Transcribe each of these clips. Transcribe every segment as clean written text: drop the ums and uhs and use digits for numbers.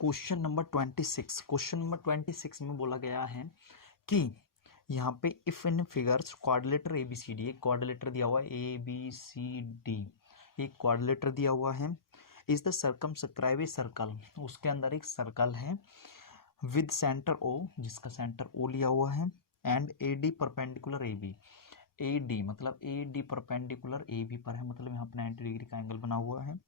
Question number 26, question number 26 में बोला गया है कि यहाँ पे if in figures quadrilateral A B C D, एक क्वाड्रिलेटर दिया हुआ है ए बी सी डी, एक क्वाड्रिलेटर दिया हुआ है। Is the circumscribe a circle, उसके अंदर एक सर्कल है विद सेंटर ओ, जिसका सेंटर ओ लिया हुआ है, and A D perpendicular A B, A D मतलब A D perpendicular A B पर है, मतलब यहाँ पे 90 डिग्री का एंगल बना हुआ है।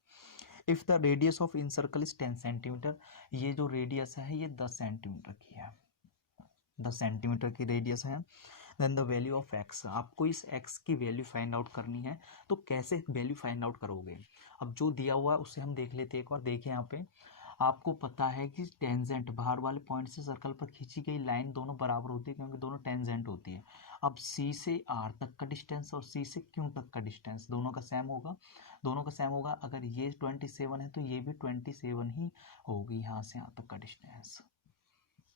If the radius of in circle is 10 centimetre, ये जो रेडियस है ये 10 सेंटीमीटर की है, 10 सेंटीमीटर की रेडियस है। Then the value of X, आपको इस एक्स की वैल्यू फाइंड आउट करनी है। तो कैसे वैल्यू फाइंड आउट करोगे? अब जो दिया हुआ है उससे हम देख लेते हैं एक बार। देखिए यहाँ पे आपको पता है कि टेंजेंट बाहर वाले पॉइंट से सर्कल पर खींची गई लाइन दोनों बराबर होती है, क्योंकि दोनों टेंजेंट होती है। अब सी से आर तक का डिस्टेंस और सी से क्यू तक का डिस्टेंस दोनों का सेम होगा, दोनों का सेम होगा। अगर ये 27 है तो ये भी 27 ही होगी। यहाँ से यहाँ तक का डिस्टेंस,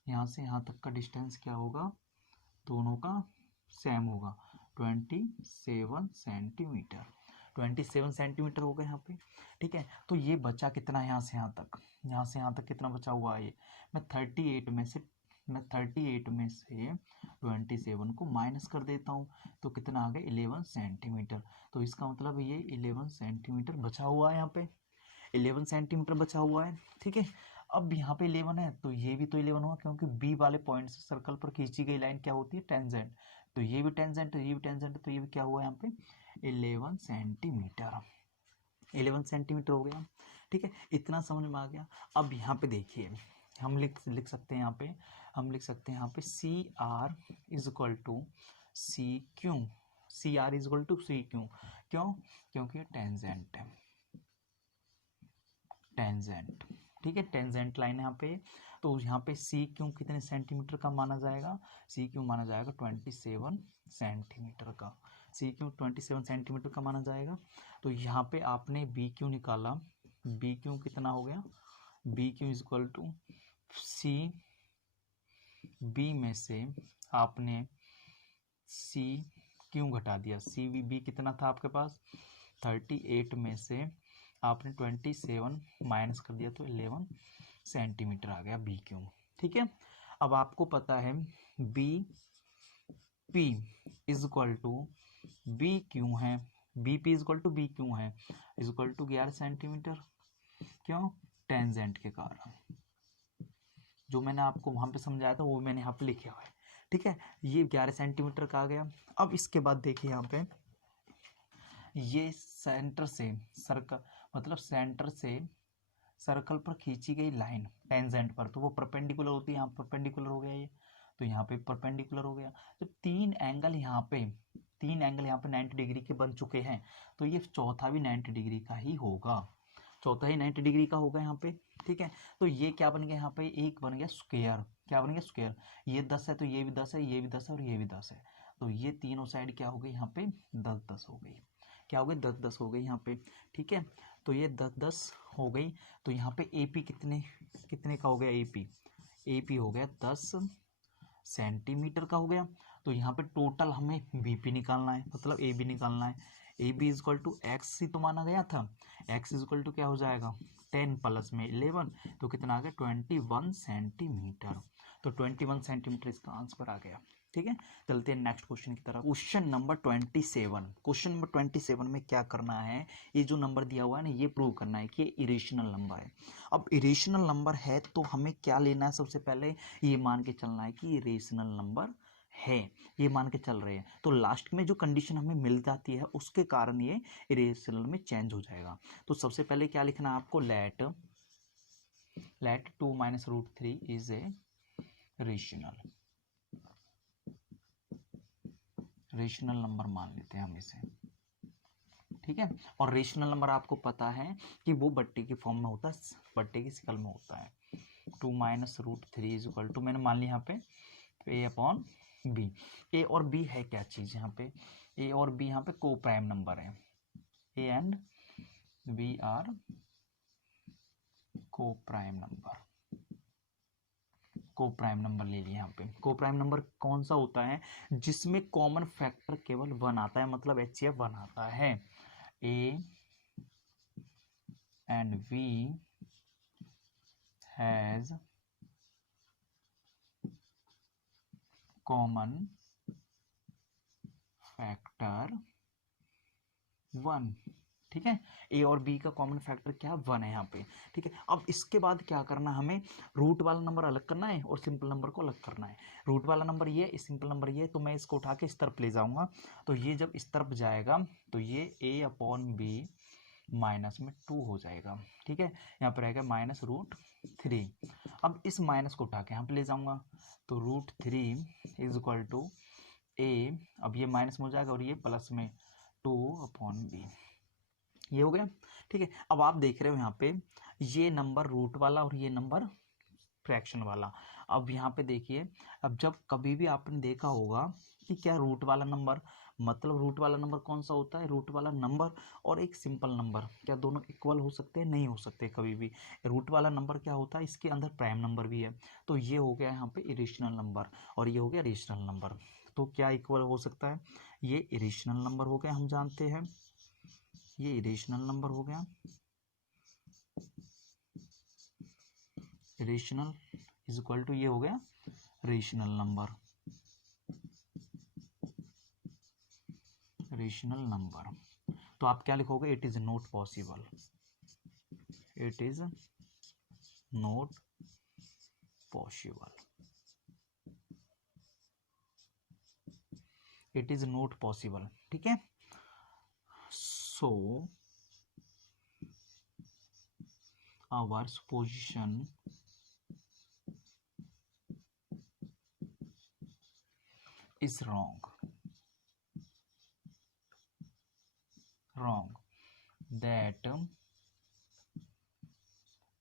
यहाँ से यहाँ तक का डिस्टेंस क्या होगा? दोनों का सेम होगा, 27 सेंटीमीटर, 27 सेंटीमीटर होगा यहाँ पे। ठीक है, तो ये बचा कितना यहाँ से यहाँ तक? यहाँ से यहाँ तक कितना बचा हुआ है? ये मैं 38 में से 27 को माइनस कर देता हूँ, तो कितना आ गया? 11 सेंटीमीटर। तो इसका मतलब ये 11 सेंटीमीटर बचा हुआ है, यहाँ पे 11 सेंटीमीटर बचा हुआ है। ठीक है, अब यहाँ पे 11 है तो ये भी तो 11 हुआ, क्योंकि बी वाले पॉइंट से सर्कल पर खींची गई लाइन क्या होती है? टेंजेंट। तो ये भी टेंजेंट है, ये भी टेंजेंट है, तो ये भी क्या हुआ यहाँ पे? 11 सेंटीमीटर, 11 सेंटीमीटर हो गया। ठीक है, इतना समझ में आ गया। अब यहाँ पे देखिए हम लिख सकते हैं, यहाँ पे हम लिख सकते हैं यहाँ पे C R is equal to C Q, C R is equal to C Q. क्यों? क्योंकि ये टेंजेंट है, टेंजेंट। ठीक है, टेंजेंट लाइन यहाँ पे। तो यहाँ पे सी क्यू कितने सेंटीमीटर का माना जाएगा? सी क्यू माना जाएगा 27 सेंटीमीटर का, सी क्यू 27 सेंटीमीटर का माना जाएगा। तो यहाँ पे आपने बी क्यू निकाला, बी क्यू कितना हो गया? B Q is equal to C, B में से आपने सी क्यू घटा दिया, सी बी कितना था आपके पास? 38 में से आपने 27 माइनस कर दिया, तो 11 सेंटीमीटर आ गया बी क्यू। ठीक है, अब आपको पता है B P is equal to B Q है, B P is equal to B Q है, इज इक्वल टू 11 सेंटीमीटर। क्यों? टेंजेंट के कारण। जो मैंने आपको वहां पे समझाया था वो मैंने यहाँ पे लिखा हुआ है। ठीक है, ये 11 सेंटीमीटर का आ गया। अब इसके बाद देखिए यहाँ पे ये सेंटर से सर्कल, मतलब सेंटर से सर्कल पर खींची गई लाइन टेंजेंट पर, तो वो परपेंडिकुलर होती है, यहाँ परपेंडिकुलर हो गया ये, तो यहाँ पे परपेंडिकुलर हो गया। जब तीन एंगल यहाँ पे 90 डिग्री के बन चुके हैं, तो ये चौथा भी 90 डिग्री का ही होगा, चौथा ही 90 डिग्री का होगा यहाँ पे। ठीक है, तो ये क्या बन गया यहाँ पे? एक बन गया स्क्वायर। क्या बन गया? स्क्वायर। ये 10 है तो ये भी 10 है, ये भी 10 है और ये भी 10 है, तो ये तीनों साइड क्या हो गई यहाँ पे? 10-10 हो गई। क्या हो गई? 10-10 हो गई यहाँ पे। ठीक है, तो ये 10-10 हो गई। तो यहाँ पे एपी कितने कितने का हो गया? एपी हो गया 10 सेंटीमीटर का हो गया। तो यहाँ पे टोटल हमें बीपी निकालना है, मतलब ए बी निकालना है। A B is equal to X ही तो माना गया था, एक्स इज इक्वल टू क्या हो जाएगा? 10 प्लस में 11, तो कितना आ गया? 21 सेंटीमीटर। तो 21 सेंटीमीटर इसका आंसर आ गया। ठीक है, चलते हैं नेक्स्ट क्वेश्चन की तरफ। क्वेश्चन नंबर 27, क्वेश्चन नंबर 27 में क्या करना है? ये जो नंबर दिया हुआ है ना, ये प्रूव करना है कि ये इरेशनल नंबर है। अब इरेशनल नंबर है तो हमें क्या लेना है? सबसे पहले ये मान के चलना है कि इरेशनल नंबर है, ये मान के चल रहे हैं, तो लास्ट में जो कंडीशन हमें मिल जाती है उसके कारण ये इरेशनल में चेंज हो जाएगा। तो सबसे पहले क्या लिखना है आपको? Let 2 minus root 3 is a rational number मान लेते हैं हम इसे। ठीक है, और रेशनल नंबर आपको पता है कि वो बट्टे की फॉर्म में होता है, बट्टे की शक्ल में होता है। 2 minus root 3 is equal to, मैंने मान लिया यहाँ पे ए अपॉन बी। ए और बी है क्या चीज? यहाँ पे ए और बी यहाँ पे को प्राइम नंबर है, ए एंड बी आर को प्राइम नंबर, को प्राइम नंबर ले लिया। यहाँ पे को प्राइम नंबर कौन सा होता है? जिसमें कॉमन फैक्टर केवल 1 आता है, मतलब HCF 1 आता है। A and B has common factor 1। ठीक है, ए और बी का कॉमन फैक्टर क्या 1 है यहाँ पे। ठीक है, अब इसके बाद क्या करना, हमें रूट वाला नंबर अलग करना है और सिंपल नंबर को अलग करना है। रूट वाला नंबर ये है, सिंपल नंबर ये है, तो मैं इसको उठा के इस तरफ ले जाऊंगा। तो ये जब इस तरफ जाएगा तो ये a अपॉन बी माइनस में 2 हो जाएगा। ठीक है, यहाँ पर रहेगा -√3। अब इस माइनस को उठा के यहाँ पे ले जाऊंगा, तो √3 इज इक्वल टू ए, अब ये माइनस में हो जाएगा और ये प्लस में 2 अपॉन बी, ये हो गया। ठीक है, अब आप देख रहे हो यहाँ पे ये नंबर रूट वाला और ये नंबर फ्रैक्शन वाला। अब यहाँ पे देखिए, अब जब कभी भी आपने देखा होगा कि क्या रूट वाला नंबर, मतलब रूट वाला नंबर कौन सा होता है, रूट वाला नंबर और एक सिंपल नंबर क्या दोनों इक्वल हो सकते हैं, नहीं हो सकते कभी भी। रूट वाला नंबर क्या होता है, इसके अंदर प्राइम नंबर भी है। तो ये हो गया यहाँ पे इरेशनल नंबर और ये हो गया रेशनल नंबर। तो क्या इक्वल हो सकता है, ये इरेशनल नंबर हो गया, हम जानते हैं ये इरेशनल नंबर हो गया। रेशनल इज इक्वल टू ये हो गया रेशनल नंबर, रेशनल नंबर। तो आप क्या लिखोगे, it is not possible, it is not possible, it is not possible. ठीक है, so our supposition is wrong, that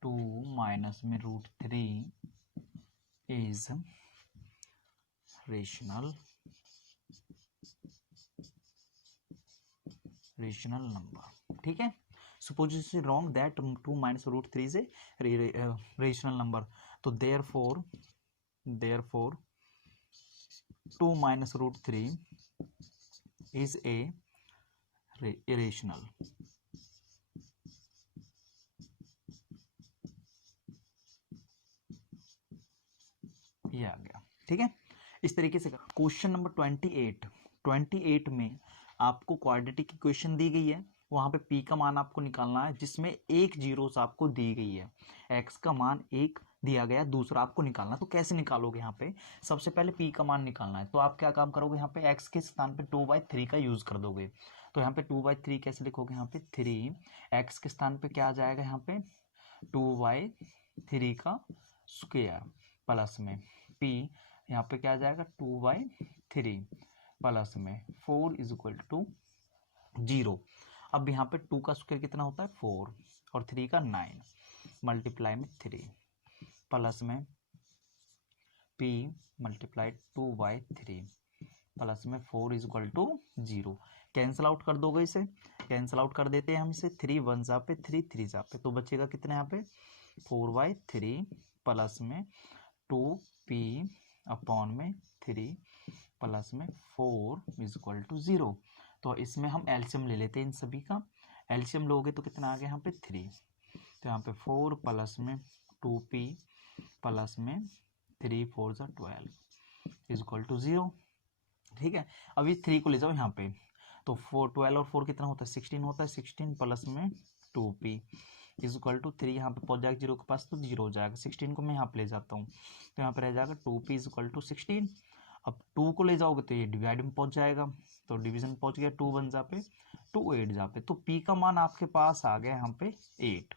2 minus में √3 is rational नंबर। ठीक है, सुपोजिशन रॉन्ग दैट 2 माइनस √3 से रेशनल नंबर। तो therefore 2 minus √3 is A irrational. ये आ गया। ठीक है, इस तरीके से क्वेश्चन नंबर 28 में आपको क्वाड्रेटिक इक्वेशन दी गई है, वहां पे p का मान आपको निकालना है जिसमें एक जीरोस आपको दी गई है, x का मान 1 दिया गया, दूसरा आपको निकालना। तो कैसे निकालोगे, यहाँ पे सबसे पहले p का मान निकालना है। तो आप क्या काम करोगे, यहाँ पे x के स्थान पे 2/3 का यूज कर दोगे। तो यहाँ पे 2/3 कैसे लिखोगे, यहाँ पे 3, x के स्थान पे क्या आ जाएगा, यहाँ पे 2/3 का स्क्वायर प्लस में p, यहाँ पे क्या आ जाएगा 2/3 प्लस में 4 इज इक्वल टू 0। अब यहाँ पे 2 का स्क्वायर कितना होता है 4 और 3 का 9 मल्टीप्लाई में 3 प्लस में p मल्टीप्लाई 2/3 प्लस में 4 is equal to 0। Cancel out कर दोगे, इसे कैंसिल आउट कर देते हैं हम इसे, 3 1 जा पे 3 3 जा पे, तो बचेगा कितना यहाँ पे 4/3 प्लस में 2p अपॉन में 3 प्लस में 4 इज इक्वल टू 0। तो इसमें हम एलसीएम ले लेते हैं, इन सभी का एलसीएम लोगे तो कितना आ गया यहाँ पे 3। तो यहाँ पे 4 प्लस में 2p प्लस में 3 4 जा 12 इज इक्वल टू 0। ठीक है, अब इस 3 को ले जाओ यहाँ पे, तो 4 12 और 4 कितना होता है 16 होता है, 16 प्लस में 2p इज इक्वल टू 3, यहाँ पे पहुंच जाएगा 0 के पास तो 0 हो जाएगा। 16 को मैं यहाँ पे ले जाता हूँ, तो यहाँ पे रह जाएगा 2p इज इक्वल टू 16। अब 2 को ले जाओगे तो ये डिवाइड में पहुंच जाएगा, तो डिवीजन पहुंच गया, 2 1 जा पे 2 8 जा पे, तो p का मान आपके पास आ गया यहाँ पे 8।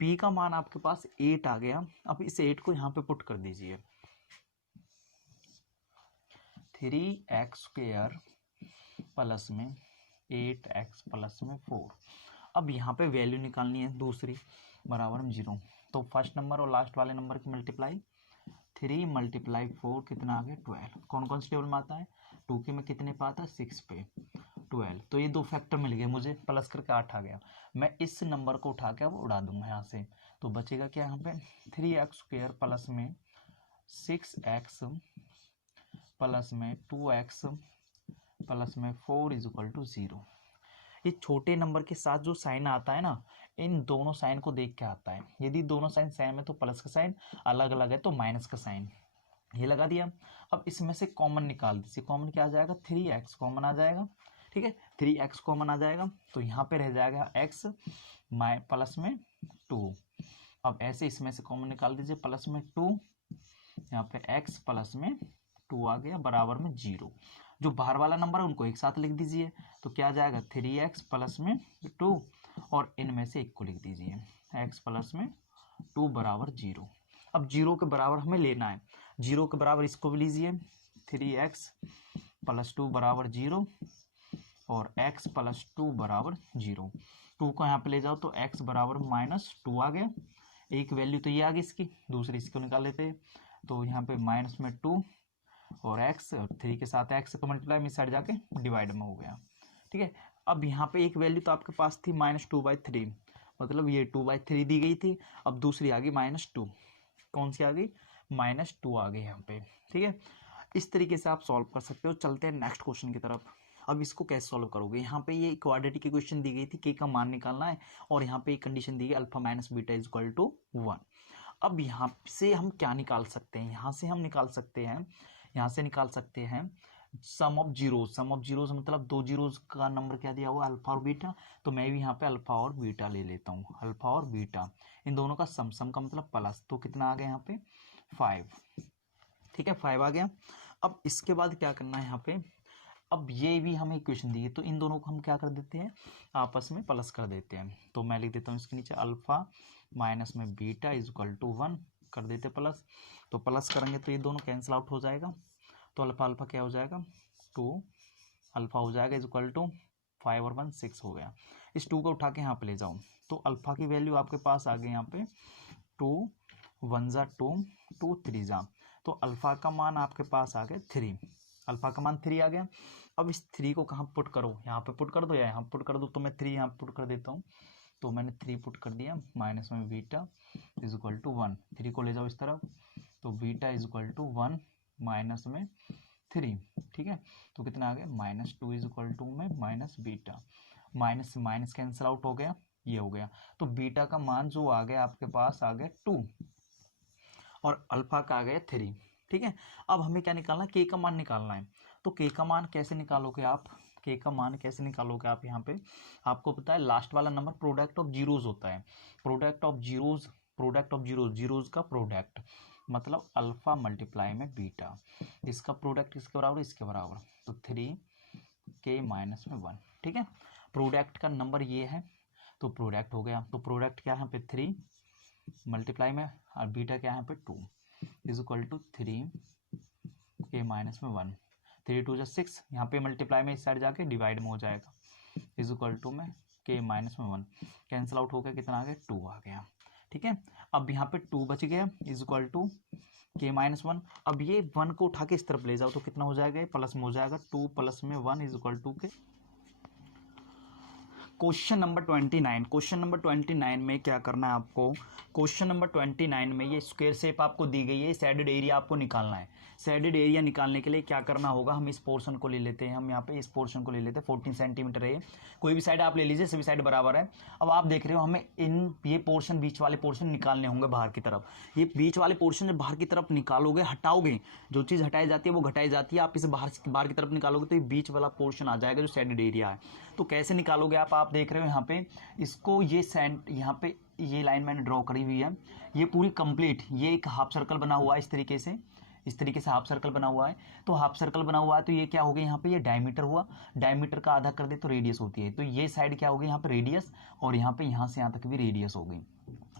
p का मान आपके पास 8 आ गया। अब इस 8 को यहाँ पे पुट कर दीजिए, 3x² प्लस में 8x प्लस में 4। अब यहाँ पे वैल्यू निकालनी है दूसरी, बराबर में 0। तो फर्स्ट नंबर और लास्ट वाले नंबर की मल्टीप्लाई, 3 मल्टीप्लाई 4 कितना आ गया 12। कौन कौन से टेबल में आता है, 2 के में कितने पे आता है 6 पे 12। तो ये 2 फैक्टर मिल गए मुझे, प्लस करके 8 आ गया। मैं इस नंबर को उठा के अब उड़ा दूंगा यहाँ से, तो बचेगा क्या यहाँ पे 3x² प्लस में 6x प्लस में 2x प्लस में 4 इज इक्वल टू 0। ये छोटे नंबर के साथ जो साइन आता है ना, इन दोनों साइन को देख के आता है। यदि दोनों साइन सेम है तो प्लस का साइन, अलग अलग है तो माइनस का साइन। ये लगा दिया। अब इसमें से कॉमन निकाल दीजिए। कॉमन क्या आ जाएगा, 3x कॉमन आ जाएगा। ठीक है, 3x कॉमन आ जाएगा तो यहाँ पे रह जाएगा x प्लस में 2। अब ऐसे इसमें से कॉमन निकाल दीजिए, प्लस में 2, यहाँ पे x प्लस में 2 आ गया बराबर में 0। जो बाहर वाला नंबर है उनको एक साथ लिख दीजिए, तो क्या आ जाएगा 3x प्लस में 2 और इनमें से एक को लिख दीजिए, x प्लस में 2 बराबर 0। अब 0 के बराबर हमें लेना है, 0 के बराबर इसको भी लीजिए, 3x प्लस 2 बराबर 0 और x प्लस 2 बराबर 0। 2 को यहाँ पे ले जाओ तो x बराबर -2 आ गया। एक वैल्यू तो ये आ गई इसकी, दूसरी इसको निकाल लेते हैं। तो यहाँ पे माइनस में 2 और x और 3 के साथ x को मल्टीप्लाई में साइड जाके डिवाइड में हो गया। ठीक है, अब यहाँ पे एक वैल्यू तो आपके पास थी -2/3, मतलब ये 2/3 दी गई थी। अब दूसरी आ गई -2, कौन सी आ गई, -2 आ गई यहाँ पे। ठीक है, इस तरीके से आप सॉल्व कर सकते हो। चलते हैं नेक्स्ट क्वेश्चन की तरफ। अब इसको कैसे सॉल्व करोगे, यहाँ पे ये क्वाड्रेटिक इक्वेशन दी गई थी, के का मान निकालना है और यहाँ पे एक कंडीशन दी गई alpha minus beta is equal to 1। अब यहाँ से हम क्या निकाल सकते हैं, यहाँ से हम निकाल सकते हैं, यहाँ से निकाल सकते हैं sum of zeros. Sum of zeros मतलब दो जीरोज का नंबर क्या दिया हुआ, अल्फा और बीटा। तो मैं भी यहाँ पे अल्फा और बीटा ले लेता हूँ, अल्फा और बीटा इन दोनों का सम का मतलब प्लस। तो कितना आ गया यहाँ पे 5। ठीक है, 5 आ गया। अब इसके बाद क्या करना है यहाँ पे, अब ये भी हमें इक्वेशन दी है तो इन दोनों को हम क्या कर देते हैं, आपस में प्लस कर देते हैं। तो मैं लिख देता हूँ इसके नीचे अल्फा माइनस में बीटा इज इक्वल टू 1 कर देते प्लस। तो प्लस करेंगे तो ये दोनों कैंसिल आउट हो जाएगा। तो अल्फा अल्फा क्या हो जाएगा 2 अल्फा हो जाएगा इज इक्वल टू 5 और 1 6 हो गया। इस 2 को उठा के यहाँ पे ले जाओ तो अल्फा की वैल्यू आपके पास आ गई यहाँ पे 2 1 ज़ा 2 2 3 ज़ा। तो अल्फा का मान आपके पास आ गया 3, अल्फा का मान 3 आ गया। अब इस 3 को कहाँ पुट करो, यहाँ पे पुट कर दो या यहाँ पुट कर दो। तो मैं 3 यहाँ पुट कर देता हूँ, तो मैंने 3 पुट कर दिया। माइनस में बीटा इज इक्वल टू 1, 3 को ले जाओ इस तरफ तो beta is equal to 1 minus में 3। ठीक है, तो कितना आ गया -2 इज इक्वल टू में माइनस बीटा, माइनस से माइनस कैंसिल आउट हो गया, ये हो गया। तो बीटा का मान जो आ गया आपके पास आ गया 2 और अल्फा का आ गया 3। ठीक है, अब हमें क्या निकालना है, के का मान निकालना है। तो के का मान कैसे निकालोगे आप, के का मान कैसे निकालोगे आप, यहाँ पे आपको पता है लास्ट वाला नंबर प्रोडक्ट ऑफ जीरोज होता है। Product of zeros, product of zeros, zeros का प्रोडक्ट मतलब अल्फा मल्टीप्लाई में बीटा, इसका प्रोडक्ट किसके बराबर, इसके बराबर। तो 3 माइनस में 1। ठीक है, प्रोडक्ट का नंबर ये है तो प्रोडक्ट हो गया। तो प्रोडक्ट क्या है यहाँ पे 3 मल्टीप्लाई में और बीटा क्या है यहाँ पे 2 इज इक्वल टू 3 माइनस में 1। 3 2 6, यहाँ पे मल्टीप्लाई में इस साइड जाके डिवाइड में हो जाएगा इज इक्वल टू में के माइनस में 1 कैंसिल आउट हो गया, कितना आ गया 2 आ गया। ठीक है, अब यहाँ पे 2 बच गया इज इक्वल टू के माइनस 1। अब ये 1 को उठा के इस तरफ ले जाओ तो कितना हो जाएगा, प्लस में हो जाएगा 2 प्लस में 1 इज इक्वल टू के। क्वेश्चन नंबर 29, क्वेश्चन नंबर 29 में क्या करना है आपको, क्वेश्चन नंबर 29 में ये स्क्वायर शेप आपको दी गई है, सैडेड एरिया आपको निकालना है। सैडेड एरिया निकालने के लिए क्या करना होगा, हम इस पोर्शन को ले लेते हैं, हम यहाँ पे इस पोर्शन को ले लेते हैं 14 सेंटीमीटर है, कोई भी साइड आप ले लीजिए, सभी साइड बराबर है। अब आप देख रहे हो हमें ये पोर्शन, बीच वाले पोर्शन निकालने होंगे बाहर की तरफ। ये बीच वाले पोर्शन जब बाहर की तरफ निकालोगे, हटाओगे, जो चीज़ हटाई जाती है वो घटाई जाती है, आप इसे बाहर की तरफ निकालोगे तो ये बीच वाला पोर्शन आ जाएगा जो सैडेड एरिया है। तो कैसे निकालोगे आप देख रहे हो यहाँ पे इसको, ये यहाँ पे ये लाइन मैंने ड्रॉ करी हुई है, ये पूरी कंप्लीट, ये एक हाफ सर्कल बना हुआ है इस तरीके से, इस तरीके से हाफ सर्कल बना हुआ है। तो हाफ सर्कल बना हुआ है तो ये क्या हो गया, यहाँ पे ये डायमीटर हुआ, डायमीटर का आधा कर दे तो रेडियस होती है। तो ये साइड क्या हो गई यहाँ पे रेडियस, और यहाँ पे यहाँ से यहाँ तक भी रेडियस हो गई।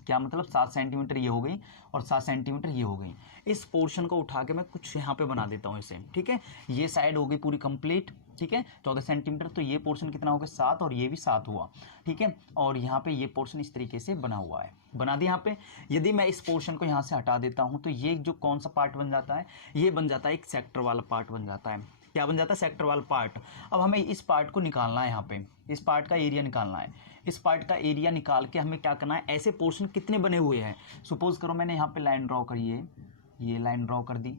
क्या मतलब 7 सेंटीमीटर ये हो गई और 7 सेंटीमीटर ये हो गई। इस पोर्शन को उठा के मैं कुछ यहाँ पे बना देता हूँ इसे। ठीक है, ये साइड हो गई पूरी कंप्लीट। ठीक है, 14 सेंटीमीटर, तो ये पोर्शन कितना हो गया 7 और ये भी 7 हुआ। ठीक है, और यहाँ पे ये पोर्शन इस तरीके से बना हुआ है, बना दिया यहाँ पे। यदि मैं इस पोर्शन को यहाँ से हटा देता हूँ तो ये जो कौन सा पार्ट बन जाता है, ये बन जाता है एक सेक्टर वाला पार्ट बन जाता है। क्या बन जाता है, सेक्टर वाला पार्ट। अब हमें इस पार्ट को निकालना है, यहाँ पे इस पार्ट का एरिया निकालना है। इस पार्ट का एरिया निकाल के हमें क्या करना है, ऐसे पोर्शन कितने बने हुए हैं, सपोज करो मैंने यहाँ पे लाइन ड्रॉ करी है, ये लाइन ड्रॉ कर दी,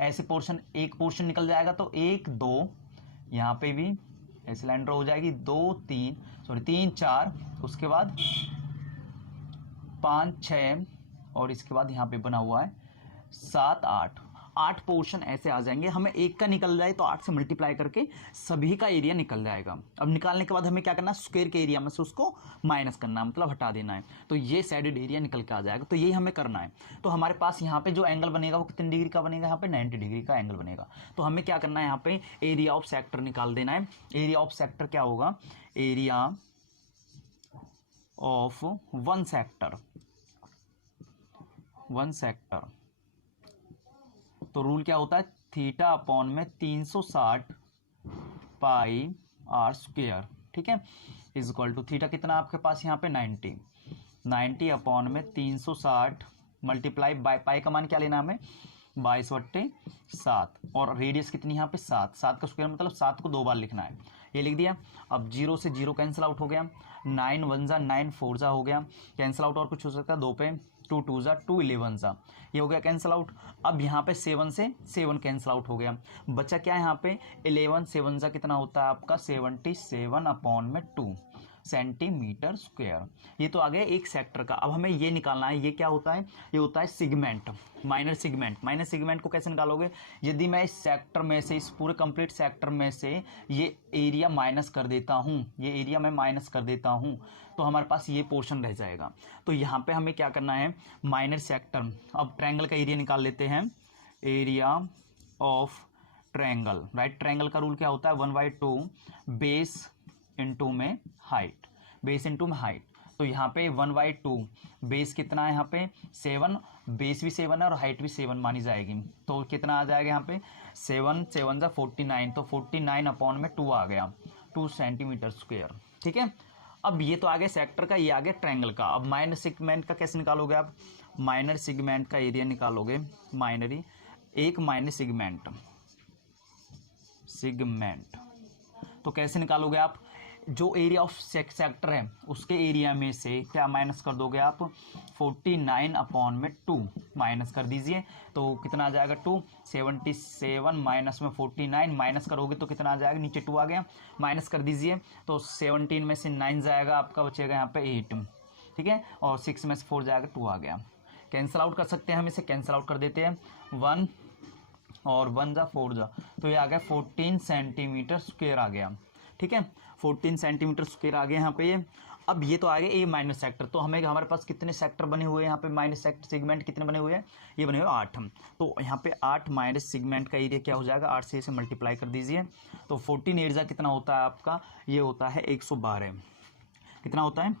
ऐसे पोर्शन, एक पोर्शन निकल जाएगा तो 1 2, यहाँ पे भी सिलेंडर हो जाएगी 2 3 सॉरी 3 4, उसके बाद 5 6 और इसके बाद यहाँ पे बना हुआ है 7 8, 8 पोर्शन ऐसे आ जाएंगे। हमें एक का निकल जाए तो 8 से मल्टीप्लाई करके सभी का एरिया निकल जाएगा। अब निकालने के बाद हमें क्या करना है, स्क्वायर के एरिया में से उसको माइनस करना है, मतलब हटा देना है, तो ये साइडेड एरिया निकल के आ जाएगा। तो यही हमें करना है। तो हमारे पास यहाँ पे जो एंगल बनेगा वो कितने डिग्री का बनेगा, यहाँ पे 90 डिग्री का एंगल बनेगा। तो हमें क्या करना है, यहाँ पे एरिया ऑफ सेक्टर निकाल देना है। एरिया ऑफ सेक्टर क्या होगा, एरिया ऑफ वन सेक्टर, तो रूल क्या होता है, थीटा अपॉन में 360 पाई आर स्क्वायर, ठीक है, इज इक्वल टू थीटा कितना आपके पास यहाँ पे 90 अपॉन में 360 मल्टीप्लाई बाय पाई का मान क्या लेना हमें 22/7 और रेडियस कितनी यहाँ पे 7 का स्क्वायर मतलब 7 को 2 बार लिखना है, ये लिख दिया। अब 0 से 0 कैंसिल आउट हो गया, 9 1 जा 9 4 जा हो गया, कैंसिल आउट और कुछ हो सकता है 2 पे 2 2 जा 2 11 जा, ये हो गया कैंसिल आउट। अब यहाँ पे 7 से 7 कैंसिल आउट हो गया, बचा क्या है यहाँ पे 11 7 जा कितना होता है आपका 77 अपॉन में 2 सेंटीमीटर स्क्वायर। ये तो आ गया एक सेक्टर का। अब हमें ये निकालना है, ये क्या होता है, ये होता है सिगमेंट, माइनर सिगमेंट को कैसे निकालोगे, यदि मैं इस सेक्टर में से, इस पूरे कंप्लीट सेक्टर में से ये एरिया माइनस कर देता हूँ, ये एरिया मैं माइनस कर देता हूँ, तो हमारे पास ये पोर्शन रह जाएगा। तो यहाँ पे हमें क्या करना है, माइनर सेक्टर, अब ट्रायंगल का एरिया निकाल लेते हैं, area of triangle, right. Triangle का रूल क्या होता है 1/2 बेस इंटू में हाइट, बेस इंटू में हाइट। तो यहाँ पे 1/2 बेस कितना है, यहाँ पे 7, बेस भी 7 है और हाइट भी 7 मानी जाएगी, तो कितना आ जाएगा यहाँ पे 7 7 जा 49, तो 49 अपॉन में 2 आ गया 2 सेंटीमीटर स्क्वायर, ठीक है। अब ये तो आ गया सेक्टर का, ये आ गया ट्रायंगल का। अब माइनर सेगमेंट का कैसे निकालोगे आप, माइनर सेगमेंट का एरिया निकालोगे, माइनरी एक माइनर सेगमेंट तो कैसे निकालोगे आप, जो एरिया ऑफ सेक्टर है उसके एरिया में से क्या माइनस कर दोगे आप 49 अपॉन में 2 माइनस कर दीजिए, तो कितना आ जाएगा 2 77 माइनस में 49 माइनस करोगे तो कितना आ जाएगा, नीचे 2 आ गया, माइनस कर दीजिए तो 17 में से 9 जाएगा, आपका बचेगा यहाँ पे 8, ठीक है, और 6 में से 4 जाएगा 2 आ गया। कैंसिल आउट कर सकते हैं हम, इसे कैंसिल आउट कर देते हैं, 1 और 1 जा 4 जा, तो ये आ गया 14 सेंटीमीटर स्क्वायर आ गया, ठीक है, 14 सेंटीमीटर स्क्वायर आ गया यहाँ पे ये। अब ये तो आ गया ए माइनर सेक्टर, तो हमें हमारे पास कितने सेक्टर बने हुए हैं यहाँ पे, माइनर सेक्टर सेगमेंट कितने बने हुए हैं, ये बने हुए 8, तो यहाँ पे 8 माइनस सेगमेंट का एरिया क्या हो जाएगा, 8 से इसे मल्टीप्लाई कर दीजिए, तो 14 एरिया कितना होता है आपका, ये होता है 112, कितना होता है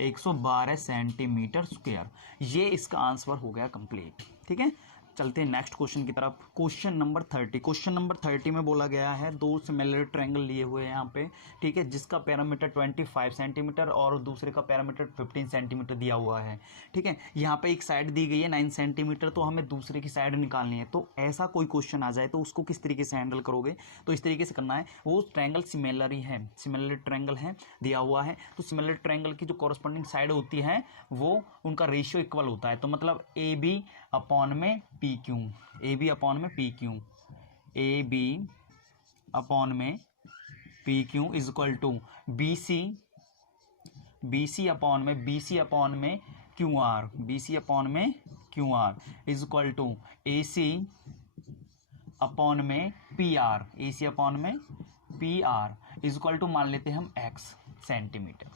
112 सेंटीमीटर स्क्वायर। ये इसका आंसर हो गया कंप्लीट, ठीक है। चलते हैं नेक्स्ट क्वेश्चन की तरफ। क्वेश्चन नंबर 30, क्वेश्चन नंबर 30 में बोला गया है दो सिमिलर ट्रायंगल लिए हुए हैं यहाँ पे, ठीक है, जिसका पैरामीटर 25 सेंटीमीटर और दूसरे का पैरामीटर 15 सेंटीमीटर दिया हुआ है, ठीक है। यहाँ पे एक साइड दी गई है 9 सेंटीमीटर, तो हमें दूसरे की साइड निकालनी है। तो ऐसा कोई क्वेश्चन आ जाए तो उसको किस तरीके से हैंडल करोगे, तो इस तरीके से करना है, वो ट्रायंगल सिमिलर ही है, सिमिलर ट्रायंगल है दिया हुआ है, तो सिमिलर ट्रायंगल की जो कॉरस्पॉन्डिंग साइड होती है वो उनका रेशियो इक्वल होता है, तो मतलब ए बी अपॉन में P Q, A B upon में P Q, A B upon में P Q is equal to B C, B C upon में Q R, B C upon में Q R is equal to A C upon में P R, A C upon में P R is equal to मान लेते हैं हम x centimetre,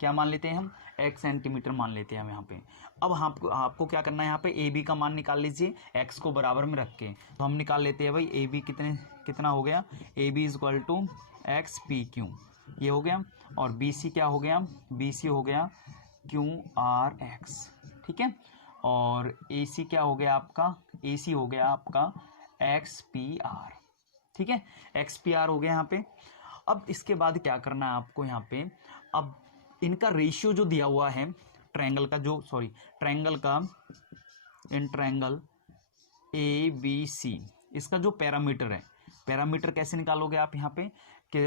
क्या मान लेते हैं हम, एक्स सेंटीमीटर मान लेते हैं हम यहाँ पे। अब आपको क्या करना है, यहाँ पे ए बी का मान निकाल लीजिए एक्स को बराबर में रख के, तो हम निकाल लेते हैं भाई ए बी कितना हो गया, A B is equal to X P Q, ये हो गया, और बी सी क्या हो गया, बी सी हो गया क्यू आर एक्स, ठीक है, और ए सी क्या हो गया आपका, ए सी हो गया आपका एक्स पी आर, ठीक है, एक्स पी आर हो गया यहाँ पे। अब इसके बाद क्या करना है आपको यहाँ पे, अब इनका रेशियो जो दिया हुआ है ट्रायंगल का इन ट्रायंगल ए बी सी, इसका जो पैरामीटर है, पैरामीटर कैसे निकालोगे आप यहाँ पे, कि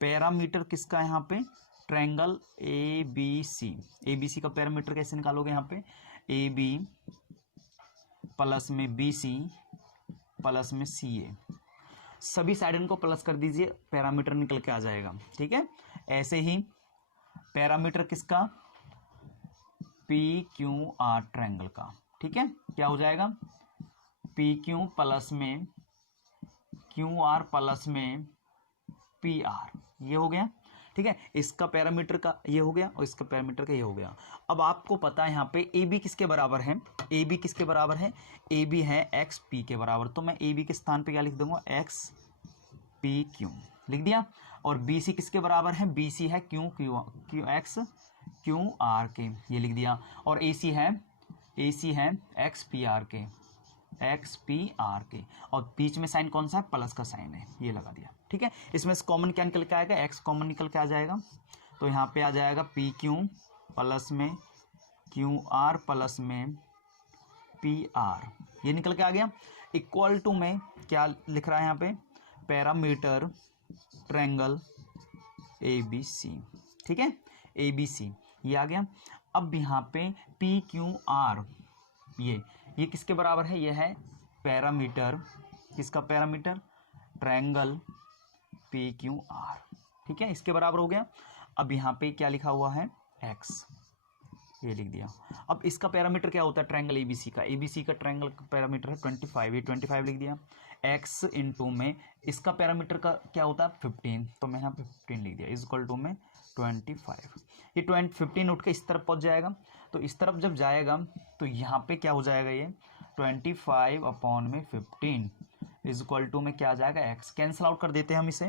पैरामीटर किसका है यहाँ पे, ट्रायंगल ए बी सी का पैरामीटर कैसे निकालोगे यहाँ पे, ए बी प्लस में बी सी प्लस में सी ए, सभी साइड इनको प्लस कर दीजिए, पैरामीटर निकल के आ जाएगा। ठीक है, ऐसे ही पैरामीटर किसका, पी क्यू आर ट्रायंगल का। ठीक है, क्या हो जाएगा, पी क्यू प्लस में क्यू आर प्लस में पी आर, ये हो गया। ठीक है, इसका पैरामीटर का ये हो गया और इसका पैरामीटर का ये हो गया। अब आपको पता है यहाँ पे ए बी किसके बराबर है, ए बी किसके बराबर है, ए बी है एक्स पी के बराबर। तो मैं ए बी के स्थान पे क्या लिख दूंगा, एक्स पी क्यू लिख दिया। और बी सी किसके बराबर है, बी सी है Q Q x Q R के, ये लिख दिया। और ए सी है एक्स पी आर के, एक्स पी आर के, और बीच में साइन कौन सा है, प्लस का साइन है, ये लगा दिया। ठीक है, इसमें से कॉमन क्या निकल के आएगा, एक्स कॉमन निकल के आ जाएगा। तो यहाँ पे आ जाएगा पी क्यू प्लस में क्यू आर प्लस में पी आर, ये निकल के आ गया। इक्वल टू में क्या लिख रहा है यहाँ पे, parameter triangle A B C. ठीक है, ए बी सी ये आ गया। अब यहाँ पे पी क्यू आर ये किसके बराबर है, ये है पैरामीटर, किसका parameter, triangle P Q R. ठीक है, इसके बराबर हो गया। अब यहाँ पे क्या लिखा हुआ है, एक्स, ये लिख दिया। अब इसका पैरामीटर क्या होता है, ट्रायंगल एबीसी का, एबीसी का ट्रायंगल का पैरामीटर है 25, ये 25 लिख दिया। एक्स इंटू में इसका पैरामीटर का क्या होता है 15, तो मैं यहाँ पे 15 लिख दिया, इज इक्वल टू में 25। ये 15 उठ के इस तरफ पहुँच जाएगा। तो इस तरफ जब जाएगा तो यहाँ पे क्या हो जाएगा, ये 25 अपॉन में 15 इज इक्वल टू में क्या आ जाएगा, एक्स। कैंसिल आउट कर देते हैं हम इसे,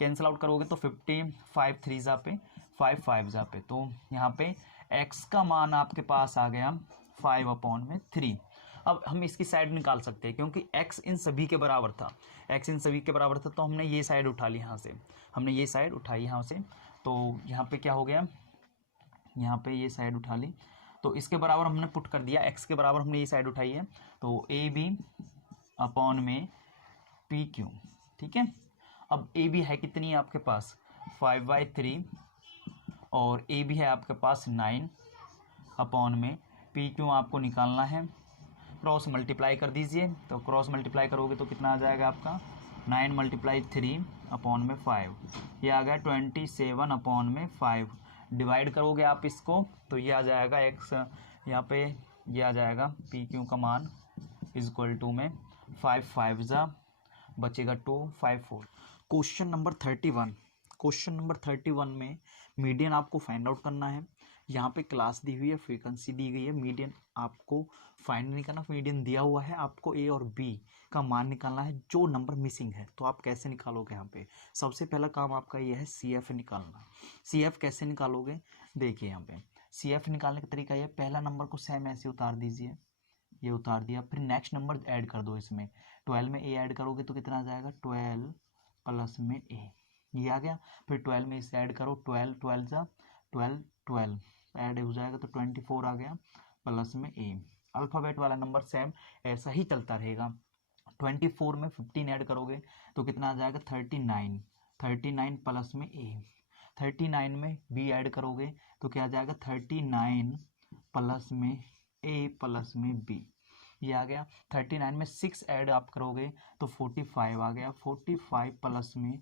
कैंसिल आउट करोगे तो 50 5 3 जा पे 5 5 जा पे, तो यहाँ पे x का मान आपके पास आ गया 5 अपॉन में 3। अब हम इसकी साइड निकाल सकते हैं क्योंकि x इन सभी के बराबर था, x इन सभी के बराबर था, तो हमने ये साइड उठा ली, यहाँ से हमने ये साइड उठाई यहाँ से। तो यहाँ पे क्या हो गया, यहाँ पे ये साइड उठा ली, तो इसके बराबर हमने पुट कर दिया, x के बराबर हमने ये साइड उठाई है, तो ए बी अपॉन में पी क्यू। ठीक है, अब ए बी है कितनी है आपके पास 5/3 और ए बी है आपके पास 9 अपॉन में पी क्यू आपको निकालना है, क्रॉस मल्टीप्लाई कर दीजिए। तो क्रॉस मल्टीप्लाई करोगे तो कितना आ जाएगा आपका 9 × 3 अपॉन में 5, ये आ गया 27 अपॉन में 5। डिवाइड करोगे आप इसको तो ये आ जाएगा एक्स, यहाँ पे ये आ जाएगा पी क्यू का मान इज इक्वल टू में 5 5 जा बचेगा 2 5 4। क्वेश्चन नंबर 31, क्वेश्चन नंबर 31 में मीडियन आपको फाइंड आउट करना है। यहाँ पे क्लास दी हुई है, फ्रीक्वेंसी दी गई है, मीडियन आपको फाइंड नहीं करना, मीडियन दिया हुआ है, आपको ए और बी का मान निकालना है, जो नंबर मिसिंग है। तो आप कैसे निकालोगे, यहाँ पे सबसे पहला काम आपका ये है सी एफ निकालना। सी एफ कैसे निकालोगे, देखिए यहाँ पे सी एफ निकालने का तरीका ये, पहला नंबर को सेम ऐसे उतार दीजिए, ये उतार दिया, फिर नेक्स्ट नंबर ऐड कर दो, इसमें 12 में ए ऐड करोगे तो कितना आ जाएगा 12 प्लस में ए, ये आ गया। फिर 12 में इसे ऐड करो, 12 12 जा 12 12 ऐड हो जाएगा तो 24 आ गया प्लस में ए। अल्फ़ाबेट वाला नंबर सेम ऐसा ही चलता रहेगा। 24 में 15 ऐड करोगे तो कितना आ जाएगा 39 39 प्लस में ए। 39 में बी ऐड करोगे तो क्या आ जाएगा 39 प्लस में ए प्लस में बी, ये आ गया। 39 में 6 ऐड आप करोगे तो 45 आ गया, 45 प्लस में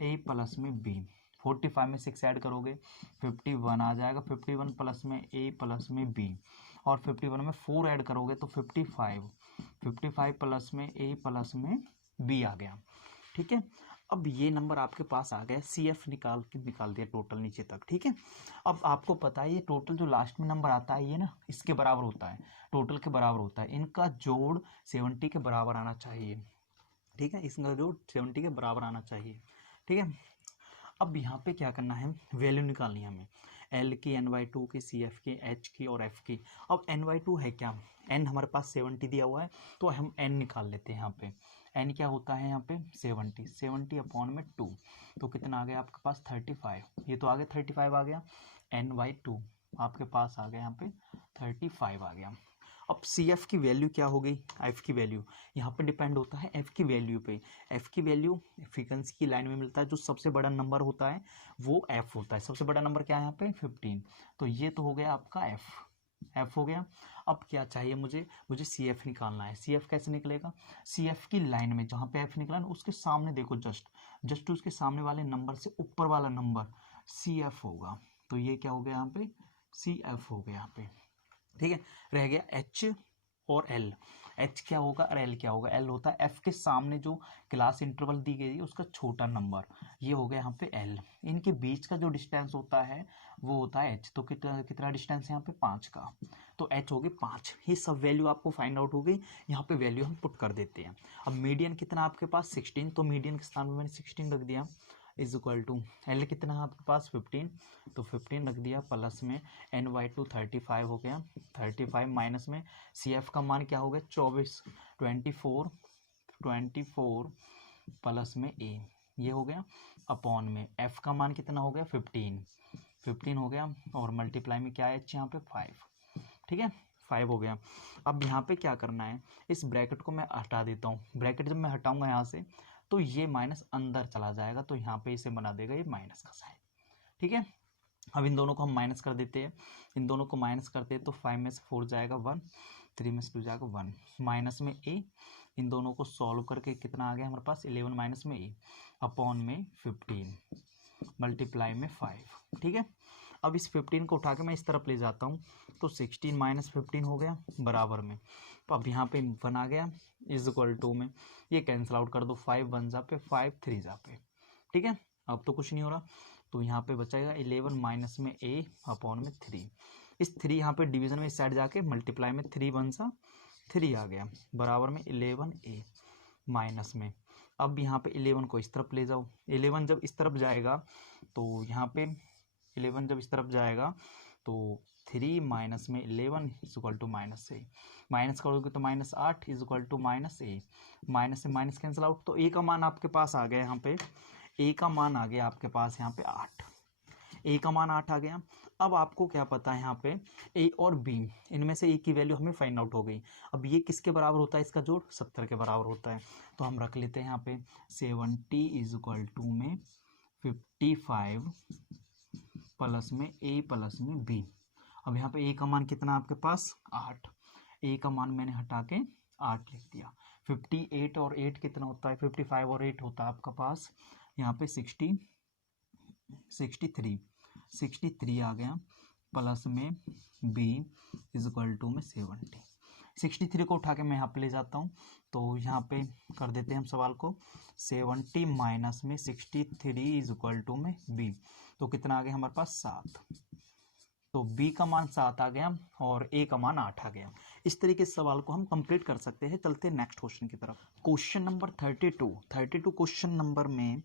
ए प्लस में बी। 45 में 6 ऐड करोगे 51 आ जाएगा, 51 प्लस में ए प्लस में बी। और 51 में 4 ऐड करोगे तो 55 प्लस में ए प्लस में बी आ गया। ठीक है, अब ये नंबर आपके पास आ गया, सी एफ निकाल दिया टोटल नीचे तक। ठीक है, अब आपको पता है ये टोटल जो लास्ट में नंबर आता है ये ना इसके बराबर होता है, टोटल के बराबर होता है, इनका जोड़ 70 के बराबर आना चाहिए। ठीक है, इसका जोड़ 70 के बराबर आना चाहिए। ठीक है, अब यहाँ पे क्या करना है, वैल्यू निकालनी है हमें, एल की, NY2 की, CF की, H की और F की। अब NY2 है क्या, N हमारे पास 70 दिया हुआ है, तो हम N निकाल लेते हैं। यहाँ पे N क्या होता है, यहाँ पे 70 अपॉन में 2, तो कितना आ गया आपके पास 35, ये तो आ गया 35 आ गया। NY2 आपके पास आ गया यहाँ पे 35 आ गया। अब CF की वैल्यू क्या हो गई, F की वैल्यू यहाँ पे डिपेंड होता है F की वैल्यू पे। F की वैल्यू फ्रीक्वेंसी की लाइन में मिलता है, जो सबसे बड़ा नंबर होता है वो F होता है। सबसे बड़ा नंबर क्या है यहाँ पे 15, तो ये तो हो गया आपका एफ हो गया। अब क्या चाहिए मुझे सी एफ निकालना है। सी एफ कैसे निकलेगा, सी एफ की लाइन में जहाँ पे एफ निकला ना उसके सामने देखो, जस्ट उसके सामने वाले नंबर से ऊपर वाला नंबर सी एफ होगा। तो ये क्या हो गया यहाँ पे, सी एफ हो गया यहाँ पे। ठीक है, रह गया एच और एल। एच क्या होगा और एल क्या होगा, एल होता है एफ के सामने जो क्लास इंटरवल दी गई है उसका छोटा नंबर, ये हो गया यहाँ पे एल। इनके बीच का जो डिस्टेंस होता है वो होता है एच। तो कितना डिस्टेंस है यहाँ पे 5 का, तो एच होगी 5। ये सब वैल्यू आपको फाइंड आउट हो गई, यहाँ पे वैल्यू हम पुट कर देते हैं। अब मीडियन कितना आपके पास 16, तो मीडियन के स्थान में मैंने 16 रख दिया, इज इक्वल टू एल कितना है आपके पास 15, तो 15 रख दिया, प्लस में n/2 35 हो गया, 35 माइनस में सी एफ का मान क्या हो गया 24, 24 प्लस में ए, ये हो गया अपॉन में एफ का मान कितना हो गया 15 हो गया, और मल्टीप्लाई में क्या है यहाँ पे 5। ठीक है, 5 हो गया। अब यहाँ पे क्या करना है, इस ब्रैकेट को मैं हटा देता हूँ। ब्रैकेट जब मैं हटाऊंगा यहाँ से तो ये माइनस अंदर चला जाएगा, तो यहाँ पे इसे बना देगा ये माइनस का साइन। ठीक है, अब इन दोनों को हम माइनस कर देते हैं। इन दोनों को माइनस करते हैं तो 5 में से 4 जाएगा 1, 3 में से 2 जाएगा 1, माइनस में ए। इन दोनों को सॉल्व करके कितना आ गया हमारे पास 11 माइनस में ए अपॉन में 15 मल्टीप्लाई में 5। ठीक है, अब इस 15 को उठा के मैं इस तरफ ले जाता हूँ, तो 16 माइनस 15 हो गया बराबर में। तो अब यहाँ पे 1 आ गया, इज इक्वल टू में ये कैंसिल आउट कर दो, 5 1 जा पे 5 3 जा पे। ठीक है, अब तो कुछ नहीं हो रहा, तो यहाँ पे बचाएगा 11 माइनस में ए अपॉन में 3। इस 3 यहाँ पे डिवीजन में इस साइड जाके मल्टीप्लाई में 3 1 सा 3 आ गया, बराबर में 11 ए माइनस में। अब यहाँ पे 11 को इस तरफ ले जाओ, 11 जब इस तरफ जाएगा तो यहाँ पे 11 जब इस तरफ जाएगा तो 3 माइनस में 11 is equal to minus A, minus करोगे तो minus 8 is equal to minus A, minus से माइनस कैंसिल आउट, तो ए का मान आपके पास आ गया यहाँ पे, ए का मान आ गया आपके पास यहाँ पे 8, ए का मान 8 आ गया। अब आपको क्या पता है यहाँ पे ए और बी, इनमें से ए की वैल्यू हमें फाइंड आउट हो गई। अब ये किसके बराबर होता है, इसका जोड़ 70 के बराबर होता है, तो हम रख लेते हैं यहाँ पे 70 इज इक्वल टू में 55 प्लस में ए प्लस में बी। अब यहाँ पे ए का मान कितना आपके पास 8, ए का मान मैंने हटा के 8 लिख दिया। 58 और 8 कितना होता है, 55 और 8 होता है आपका पास यहाँ पे 63 आ गया, प्लस में बी इज इक्वल टू में 70। 63 को उठा के मैं यहाँ पे ले जाता हूँ, तो यहाँ पे कर देते हैं हम सवाल को, 70 माइनस में 63 इज इक्वल टू में बी, तो कितना आ गया हमारे पास 7, तो b का मान 7 आ गया और a का मान 8 आ गया। इस तरीके से सवाल को हम कंप्लीट कर सकते हैं। चलते हैं नेक्स्ट क्वेश्चन की तरफ। क्वेश्चन नंबर 32 क्वेश्चन नंबर में,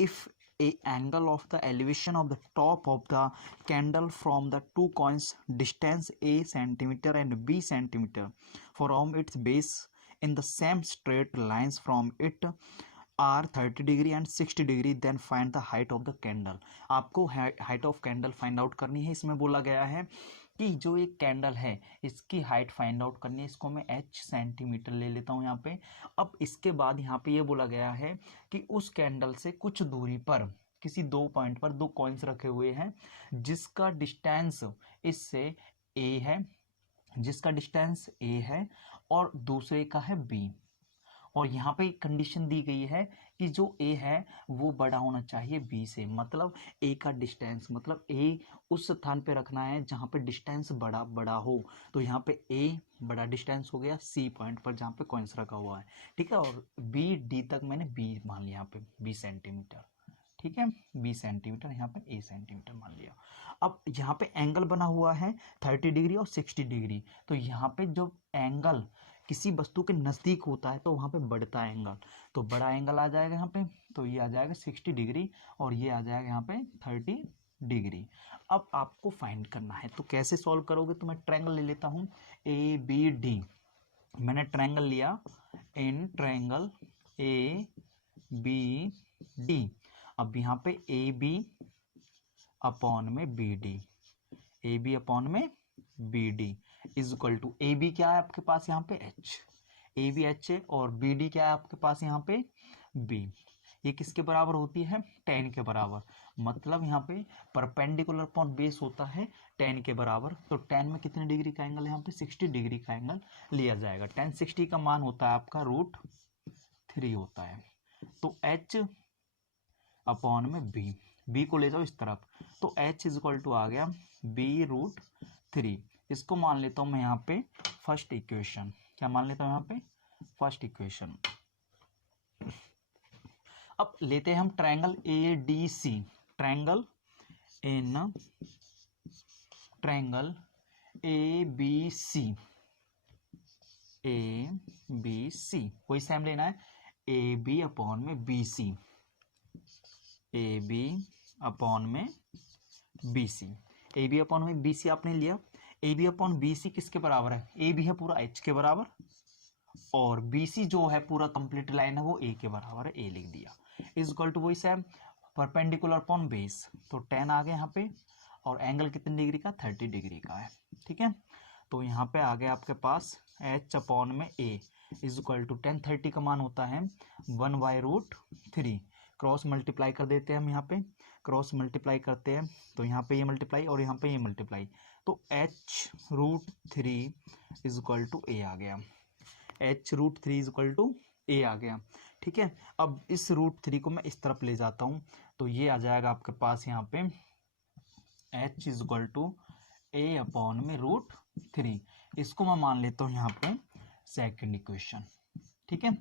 if a angle of the elevation of the top of the candle from the two coins distance a centimeter and b centimeter from its base in the same straight lines from it are 30 degree and 60 degree, then find the height of the candle। आपको height of candle find out करनी है। इसमें बोला गया है कि जो एक कैंडल है इसकी हाइट फाइंड आउट करनी है। इसको मैं h सेंटीमीटर ले लेता हूँ यहाँ पे। अब इसके बाद यहाँ पे ये बोला गया है कि उस कैंडल से कुछ दूरी पर किसी 2 पॉइंट पर 2 कॉइन्स रखे हुए हैं जिसका डिस्टेंस इससे a है, जिसका डिस्टेंस a है और दूसरे का है b। और यहाँ पे कंडीशन दी गई है कि जो a है वो बड़ा होना चाहिए b से, मतलब a का डिस्टेंस, मतलब a उस स्थान पे रखना है जहाँ पे डिस्टेंस बड़ा हो। तो यहाँ पे a बड़ा डिस्टेंस हो गया c पॉइंट पर जहाँ पे कॉइन्स रखा हुआ है, ठीक है। और b d तक मैंने b मान लिया यहाँ पे, b सेंटीमीटर, ठीक है, 20 सेंटीमीटर, यहाँ पे a सेंटीमीटर मान लिया। अब यहाँ पे एंगल बना हुआ है 30 डिग्री और 60 डिग्री। तो यहाँ पे जब एंगल किसी वस्तु के नज़दीक होता है तो वहाँ पे बढ़ता है एंगल, तो बड़ा एंगल आ जाएगा यहाँ पे, तो ये आ जाएगा 60 डिग्री और ये आ जाएगा यहाँ पे 30 डिग्री। अब आपको फाइंड करना है, तो कैसे सॉल्व करोगे, तो मैं ट्रायंगल ले लेता हूँ ABD। मैंने ट्रायंगल लिया, इन ट्रायंगल ABD। अब यहाँ पे AB अपॉन में BD, AB अपॉन में BD is equal to, AB क्या है आपके पास यहाँ पे H, AB H है और BD क्या है आपके पास यहाँ पे B। ये किसके बराबर होती है, tan के बराबर। मतलब यहाँ पे परपेंडिकुलर अपॉन बेस होता है tan के बराबर। तो tan में कितने डिग्री का एंगल है, यहाँ पे 60 डिग्री का एंगल लिया जाएगा। tan 60 का मान होता है आपका √3 होता है। तो h अपॉन में b को ले जाओ इस तरफ, तो h इज इक्वल टू आ गया b√3। इसको मान लेता हूँ मैं यहाँ पे फर्स्ट इक्वेशन। क्या मान लेता हूँ यहाँ पे, फर्स्ट इक्वेशन। अब लेते हैं हम ट्रायंगल ADC, ट्रायंगल ABC, कोई सेम लेना है, AB अपॉन में BC, AB अपॉन में BC, AB अपॉन में BC आपने लिया। AB अपॉन BC किसके बराबर है, AB है पूरा H के बराबर, और BC जो है पूरा कंप्लीट लाइन है वो A के बराबर है, A लिख दिया। इज इक्वल टू वही सेम परपेंडिकुलर अपॉन बेस, तो tan आ गया यहाँ पे, और एंगल कितने डिग्री का, 30 डिग्री का है। ठीक है, तो यहाँ पे आ गया आपके पास h अपॉन में a is equal to tan 30 का मान होता है 1/√3। क्रॉस मल्टीप्लाई कर देते हैं हम, यहाँ पे क्रॉस मल्टीप्लाई करते हैं तो यहाँ पे ये मल्टीप्लाई और यहाँ पे ये मल्टीप्लाई, तो h√3 is equal to a आ गया, h√3 is equal to a आ गया। ठीक है, अब इस √3 को मैं इस तरफ ले जाता हूँ, तो ये आ जाएगा आपके पास यहाँ पे h is equal to a upon में √3। इसको मैं मान लेता हूँ यहाँ पे सेकंड इक्वेशन। ठीक है,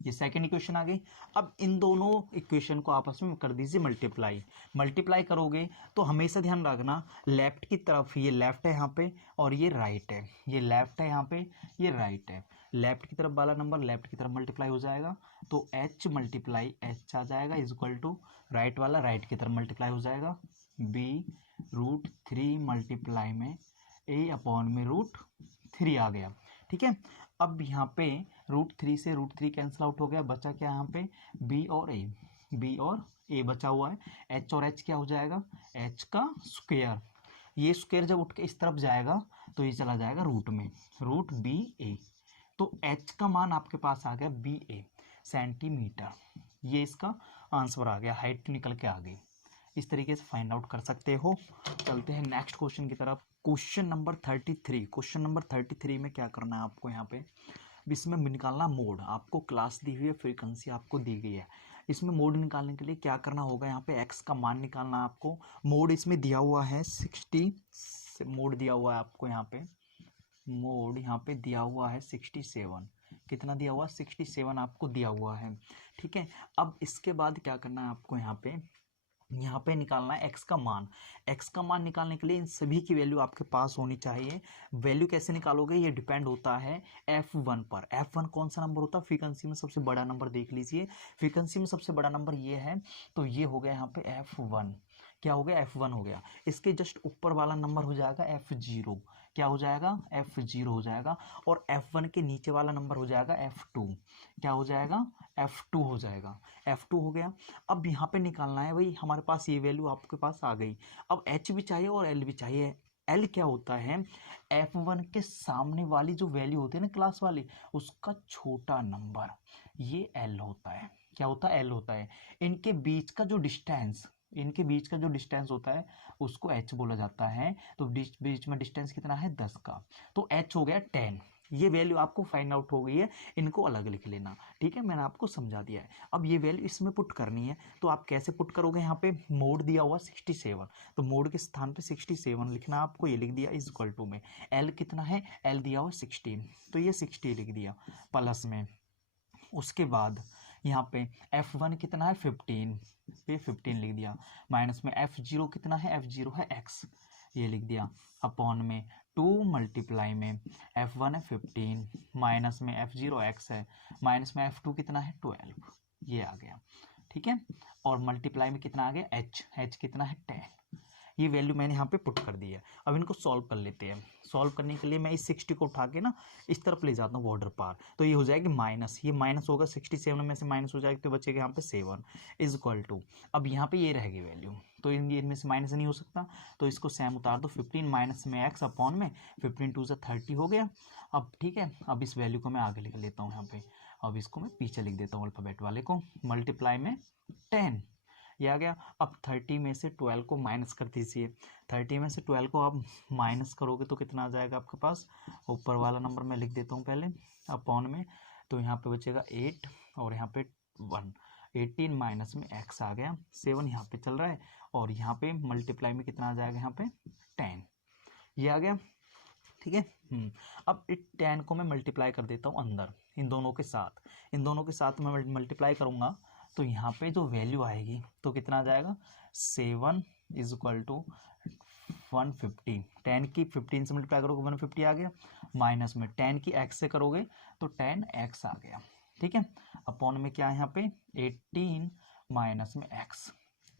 ये सेकंड इक्वेशन आ गई। अब इन दोनों इक्वेशन को आपस में कर दीजिए मल्टीप्लाई करोगे तो हमेशा ध्यान रखना लेफ्ट की तरफ, ये लेफ्ट है यहाँ पे और ये राइट है, ये लेफ्ट है यहाँ पे, ये राइट है। लेफ्ट की तरफ वाला नंबर लेफ्ट की तरफ मल्टीप्लाई हो जाएगा, तो h मल्टीप्लाई h आ जाएगा इज इक्वल टू राइट वाला राइट की तरफ मल्टीप्लाई हो जाएगा, b√3 मल्टीप्लाई में a अपॉन में √3 आ गया। ठीक है, अब यहाँ पे √3 से √3 कैंसिल आउट हो गया, बचा क्या यहाँ पे b और a बचा हुआ है। h और h क्या हो जाएगा, h का स्क्वायर, ये स्क्वायर जब उठ के इस तरफ जाएगा तो ये चला जाएगा रूट में, √ba। तो h का मान आपके पास आ गया ba सेंटीमीटर, ये इसका आंसर आ गया, हाइट निकल के आ गई। इस तरीके से फाइंड आउट कर सकते हो। चलते हैं नेक्स्ट क्वेश्चन की तरफ, क्वेश्चन नंबर 33। क्वेश्चन नंबर 33 में क्या करना है आपको, यहाँ पे इसमें निकालना मोड, आपको क्लास दी हुई है, फ्रीक्वेंसी आपको दी गई है। इसमें मोड निकालने के लिए क्या करना होगा, यहाँ पे x का मान निकालना है आपको। मोड इसमें दिया हुआ है 60, मोड दिया हुआ है आपको यहाँ पे, मोड यहाँ पे दिया हुआ है 67, कितना दिया हुआ, 67 आपको दिया हुआ है। ठीक है, अब इसके बाद क्या करना है आपको, यहाँ पे निकालना है x का मान। x का मान निकालने के लिए इन सभी की वैल्यू आपके पास होनी चाहिए। वैल्यू कैसे निकालोगे, ये डिपेंड होता है f1 पर। f1 कौन सा नंबर होता है, फ्रीक्वेंसी में सबसे बड़ा नंबर देख लीजिए, फ्रीक्वेंसी में सबसे बड़ा नंबर ये है, तो ये हो गया यहाँ पे f1। क्या हो गया, f1 हो गया। इसके जस्ट ऊपर वाला नंबर हो जाएगा f0, क्या हो जाएगा, f0 हो जाएगा। और f1 के नीचे वाला नंबर हो जाएगा f2, क्या हो जाएगा, f2 हो जाएगा, f2 हो गया। अब यहाँ पे निकालना है भाई, हमारे पास ये वैल्यू आपके पास आ गई। अब h भी चाहिए और l भी चाहिए। l क्या होता है, f1 के सामने वाली जो वैल्यू होती है ना क्लास वाली, उसका छोटा नंबर, ये l होता है। क्या होता है, l होता है। इनके बीच का जो डिस्टेंस होता है उसको h बोला जाता है। तो बीच में डिस्टेंस कितना है, 10 का, तो h हो गया 10। ये वैल्यू आपको फाइंड आउट हो गई है, इनको अलग लिख लेना। ठीक है, मैंने आपको समझा दिया है। अब ये वैल्यू इसमें पुट करनी है, तो आप कैसे पुट करोगे, यहाँ पे मोड दिया हुआ 67, तो मोड के स्थान पे 67 लिखना आपको, ये लिख दिया इज इक्वल टू में l कितना है, l दिया हुआ 16, तो ये 60 लिख दिया प्लस में। उसके बाद यहाँ पे f1 कितना है 15, पे 15 लिख दिया, माइनस में f0 कितना है, f0 है x, ये लिख दिया, अपॉन में 2 मल्टीप्लाई में f1 है 15, माइनस में f0 x है, माइनस में f2 कितना है 12, ये आ गया। ठीक है, और मल्टीप्लाई में कितना आ गया h कितना है 10। ये वैल्यू मैंने यहाँ पे पुट कर दी है। अब इनको सॉल्व कर लेते हैं। सॉल्व करने के लिए मैं इस 60 को उठा के ना इस तरफ ले जाता हूँ बॉर्डर पार, तो ये हो जाएगी माइनस, ये माइनस होगा 67 में से माइनस हो जाएगी, तो बचेगा यहाँ पे 7 इज इक्वल टू, अब यहाँ पे ये रहेगी वैल्यू, तो इनमें से माइनस नहीं हो सकता, तो इसको सेम उतार दो, 15 माइनस में x अपॉन में 15 2 से 30 हो गया। अब ठीक है, अब इस वैल्यू को मैं आगे लिख लेता हूँ यहाँ पे, अब इसको मैं पीछे लिख देता हूँ अल्फ़ाबेट वाले को, मल्टीप्लाई में 10, ये आ गया। अब 30 में से 12 को माइनस कर दीजिए, 30 में से 12 को आप माइनस करोगे तो कितना आ जाएगा आपके पास, ऊपर वाला नंबर मैं लिख देता हूँ पहले अपॉन में, तो यहाँ पे बचेगा 8 और यहाँ पे 1, 18 माइनस में x आ गया, 7 यहाँ पे चल रहा है और यहाँ पे मल्टीप्लाई में कितना आ जाएगा, यहाँ पे 10, ये आ गया। ठीक है। अब इस 10 को मैं मल्टीप्लाई कर देता हूँ अंदर इन दोनों के साथ, इन दोनों के साथ मैं मल्टीप्लाई करूँगा तो यहाँ पे जो वैल्यू आएगी तो कितना आ जाएगा, 7 इज इक्वल टू 150, 10 की 15 से मल्टीप्लाई करोगे 150 आ गया, माइनस में 10 की x से करोगे तो 10x आ गया। ठीक है, अपॉन में क्या है यहाँ पे 18 माइनस में x,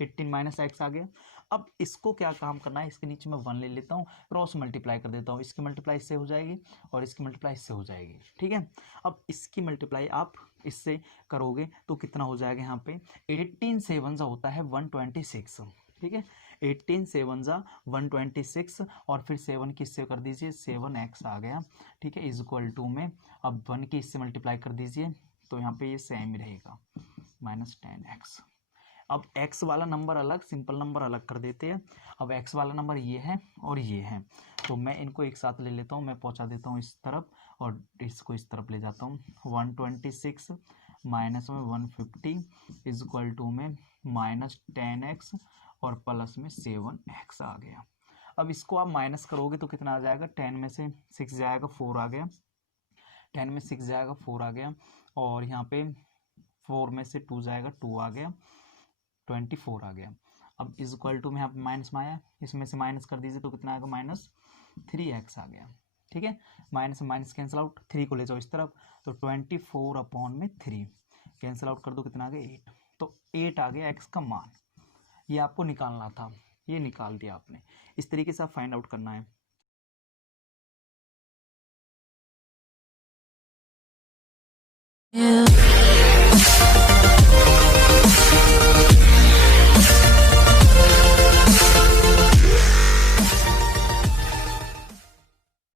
18 माइनस एक्स आ गया। अब इसको क्या काम करना है, इसके नीचे मैं 1 ले लेता हूँ, क्रॉस मल्टीप्लाई कर देता हूँ, इसकी मल्टीप्लाई इससे हो जाएगी और इसकी मल्टीप्लाई इससे हो जाएगी। ठीक है, अब इसकी मल्टीप्लाई आप इससे करोगे तो कितना हो जाएगा, यहाँ पे 18 7 होता है 126। ठीक है, 18 7 126 और फिर 7 की इससे कर दीजिए, 7x आ गया। ठीक है, इज इक्वल टू में अब 1 की इससे मल्टीप्लाई कर दीजिए तो यहाँ पे ये सेम ही रहेगा, माइनस 10x। अब x वाला नंबर अलग, सिंपल नंबर अलग कर देते हैं। अब x वाला नंबर ये है और ये है, तो मैं इनको एक साथ ले लेता हूँ, मैं पहुँचा देता हूँ इस तरफ और इसको इस तरफ ले जाता हूँ। 126 माइनस में 150 इज इक्वल टू में माइनस 10x और प्लस में 7x आ गया। अब इसको आप माइनस करोगे तो कितना आ जाएगा, 10 में से 6 जाएगा 4 आ गया, 10 में 6 जाएगा 4 आ गया और यहाँ पे 4 में से 2 जाएगा 2 आ गया, 24 आ गया। अब इज इक्वल टू में यहाँ पे माइनस में आया, इसमें से माइनस कर दीजिए तो कितना आएगा, माइनस 3x आ गया। ठीक है, माइनस में माइनस कैंसिल आउट, 3 को ले जाओ इस तरफ तो 24 अपॉन में 3 कैंसिल आउट कर दो, कितना आ गया 8, तो 8 आ गया x का मान। ये आपको निकालना था, ये निकाल दिया आपने। इस तरीके से आप फाइंड आउट करना है।